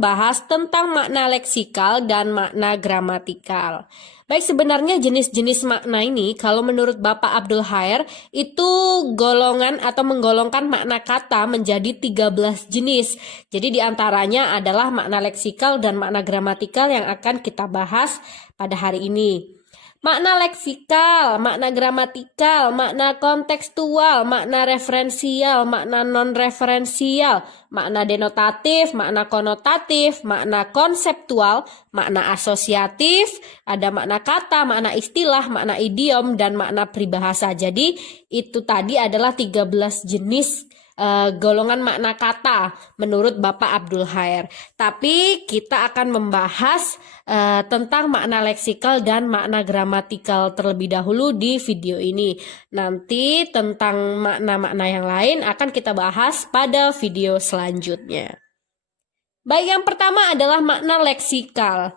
membahas tentang makna leksikal dan makna gramatikal. Baik, sebenarnya jenis-jenis makna ini kalau menurut Bapak Abdul Khair itu golongan atau menggolongkan makna kata menjadi 13 jenis. Jadi diantaranya adalah makna leksikal dan makna gramatikal yang akan kita bahas pada hari ini. Makna leksikal, makna gramatikal, makna kontekstual, makna referensial, makna non-referensial, makna denotatif, makna konotatif, makna konseptual, makna asosiatif, ada makna kata, makna istilah, makna idiom, dan makna peribahasa. Jadi itu tadi adalah 13 jenis golongan makna kata menurut Bapak Abdul Khair. Tapi kita akan membahas tentang makna leksikal dan makna gramatikal terlebih dahulu di video ini. Nanti tentang makna-makna yang lain akan kita bahas pada video selanjutnya. Baik, yang pertama adalah makna leksikal.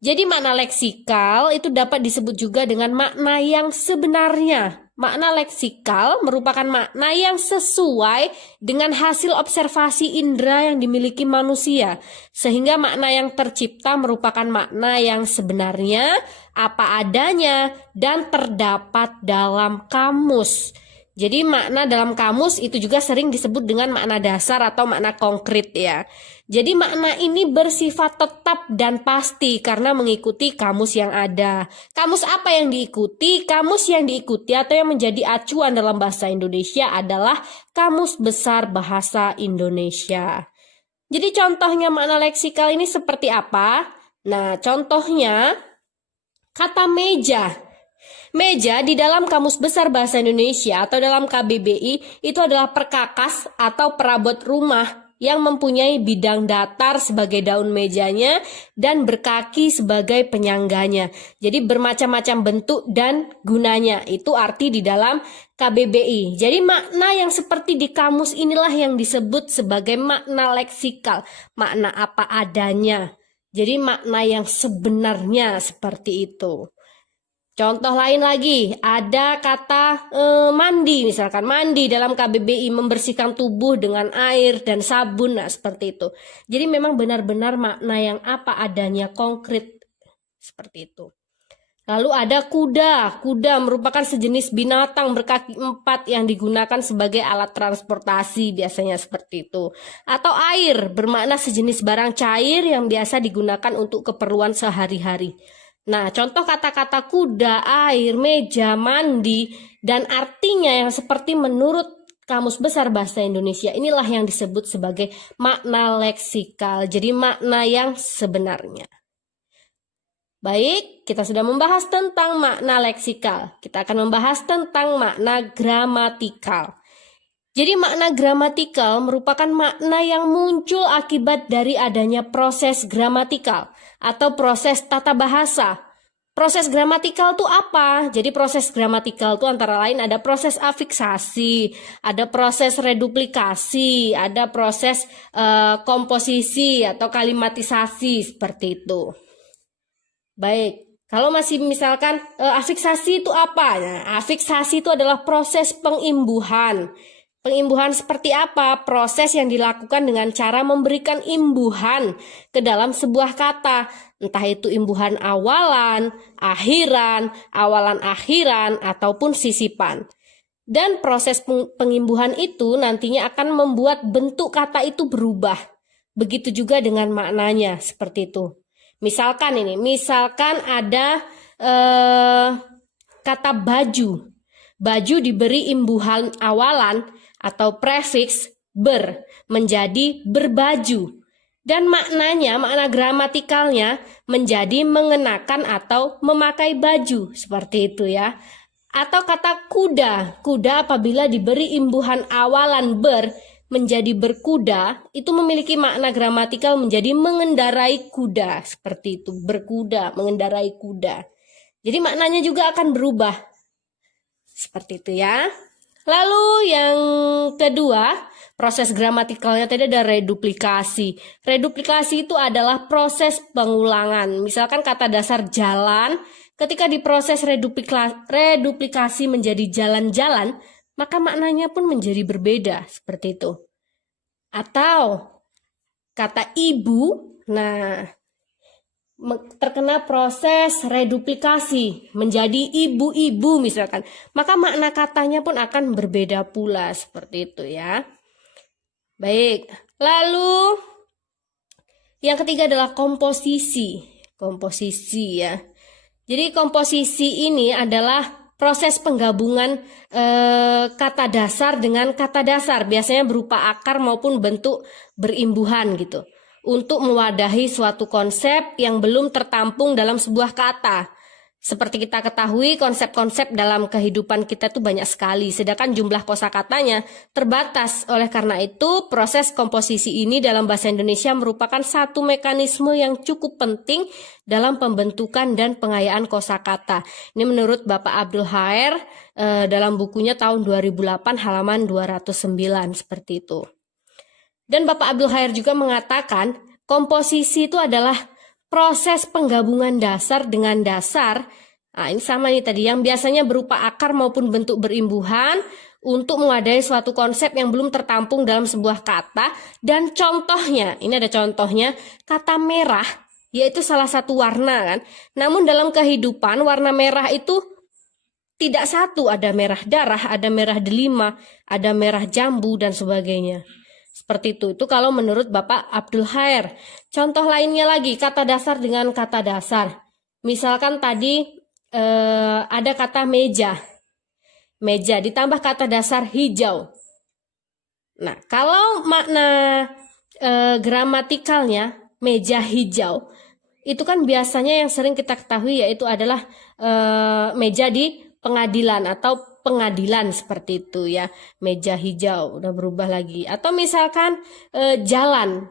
Jadi makna leksikal itu dapat disebut juga dengan makna yang sebenarnya. Makna leksikal merupakan makna yang sesuai dengan hasil observasi indera yang dimiliki manusia. Sehingga makna yang tercipta merupakan makna yang sebenarnya, apa adanya, dan terdapat dalam kamus. Jadi makna dalam kamus itu juga sering disebut dengan makna dasar atau makna konkret ya. Jadi makna ini bersifat tetap dan pasti karena mengikuti kamus yang ada. Kamus apa yang diikuti? Kamus yang diikuti atau yang menjadi acuan dalam bahasa Indonesia adalah Kamus Besar Bahasa Indonesia. Jadi contohnya makna leksikal ini seperti apa? Nah, contohnya kata meja. Meja di dalam Kamus Besar Bahasa Indonesia atau dalam KBBI itu adalah perkakas atau perabot rumah yang mempunyai bidang datar sebagai daun mejanya dan berkaki sebagai penyangganya. Jadi bermacam-macam bentuk dan gunanya. Itu arti di dalam KBBI. Jadi makna yang seperti di kamus inilah yang disebut sebagai makna leksikal. Makna apa adanya. Jadi makna yang sebenarnya seperti itu. Contoh lain lagi, ada kata mandi, misalkan mandi dalam KBBI membersihkan tubuh dengan air dan sabun, nah seperti itu. Jadi memang benar-benar makna yang apa adanya konkret seperti itu. Lalu ada kuda, kuda merupakan sejenis binatang berkaki 4 yang digunakan sebagai alat transportasi, biasanya seperti itu. Atau air, bermakna sejenis barang cair yang biasa digunakan untuk keperluan sehari-hari. Nah, contoh kata-kata kuda, air, meja, mandi, dan artinya yang seperti menurut Kamus Besar Bahasa Indonesia inilah yang disebut sebagai makna leksikal. Jadi makna yang sebenarnya. Baik, kita sudah membahas tentang makna leksikal. Kita akan membahas tentang makna gramatikal. Jadi makna gramatikal merupakan makna yang muncul akibat dari adanya proses gramatikal atau proses tata bahasa. Proses gramatikal itu apa? Jadi proses gramatikal itu antara lain ada proses afiksasi, ada proses reduplikasi, ada proses komposisi atau kalimatisasi seperti itu. Baik. Kalau masih misalkan afiksasi itu apa? Nah, afiksasi itu adalah proses pengimbuhan. Pengimbuhan seperti apa? Proses yang dilakukan dengan cara memberikan imbuhan ke dalam sebuah kata. Entah itu imbuhan awalan, akhiran, awalan-akhiran, ataupun sisipan. Dan proses pengimbuhan itu nantinya akan membuat bentuk kata itu berubah. Begitu juga dengan maknanya, seperti itu. Misalkan ada kata baju. Baju diberi imbuhan awalan atau prefiks ber menjadi berbaju. Dan maknanya, makna gramatikalnya menjadi mengenakan atau memakai baju. Seperti itu ya. Atau kata kuda. Kuda apabila diberi imbuhan awalan ber menjadi berkuda, itu memiliki makna gramatikal menjadi mengendarai kuda. Seperti itu, berkuda, mengendarai kuda. Jadi maknanya juga akan berubah. Seperti itu ya. Lalu yang kedua, proses gramatikalnya tadi ada reduplikasi. Reduplikasi itu adalah proses pengulangan. Misalkan kata dasar jalan, ketika diproses reduplikasi menjadi jalan-jalan, maka maknanya pun menjadi berbeda, seperti itu. Atau kata ibu, nah terkena proses reduplikasi menjadi ibu-ibu misalkan, maka makna katanya pun akan berbeda pula seperti itu ya. Baik, lalu yang ketiga adalah komposisi. Komposisi ya. Jadi komposisi ini adalah proses penggabungan kata dasar dengan kata dasar, biasanya berupa akar maupun bentuk berimbuhan gitu, untuk mewadahi suatu konsep yang belum tertampung dalam sebuah kata. Seperti kita ketahui, konsep-konsep dalam kehidupan kita itu banyak sekali, sedangkan jumlah kosakatanya terbatas. Oleh karena itu, proses komposisi ini dalam bahasa Indonesia merupakan satu mekanisme yang cukup penting dalam pembentukan dan pengayaan kosakata. Ini menurut Bapak Abdul Khair dalam bukunya tahun 2008 halaman 209 seperti itu. Dan Bapak Abdul Khair juga mengatakan komposisi itu adalah proses penggabungan dasar dengan dasar. Nah, ini sama nih tadi, yang biasanya berupa akar maupun bentuk berimbuhan untuk mewadahi suatu konsep yang belum tertampung dalam sebuah kata. Dan contohnya, ini ada contohnya, kata merah, yaitu salah satu warna kan. Namun dalam kehidupan warna merah itu tidak satu, ada merah darah, ada merah delima, ada merah jambu dan sebagainya. Seperti itu kalau menurut Bapak Abdul Khair. Contoh lainnya lagi, kata dasar dengan kata dasar. Misalkan tadi ada kata meja. Meja ditambah kata dasar hijau. Nah, kalau makna gramatikalnya meja hijau, itu kan biasanya yang sering kita ketahui yaitu adalah meja di pengadilan atau pengadilan seperti itu ya, meja hijau udah berubah lagi. Atau misalkan jalan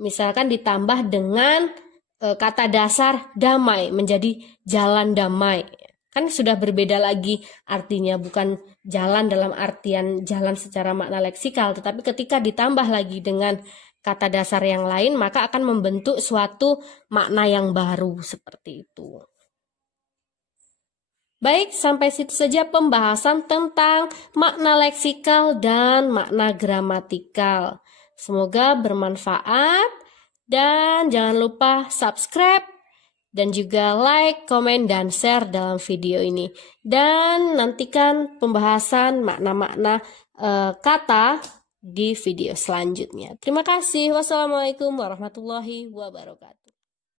misalkan ditambah dengan kata dasar damai menjadi jalan damai, kan sudah berbeda lagi artinya, bukan jalan dalam artian jalan secara makna leksikal, tetapi ketika ditambah lagi dengan kata dasar yang lain maka akan membentuk suatu makna yang baru seperti itu. Baik, sampai situ saja pembahasan tentang makna leksikal dan makna gramatikal. Semoga bermanfaat dan jangan lupa subscribe dan juga like, komen, dan share dalam video ini. Dan nantikan pembahasan makna-makna kata di video selanjutnya. Terima kasih. Wassalamualaikum warahmatullahi wabarakatuh.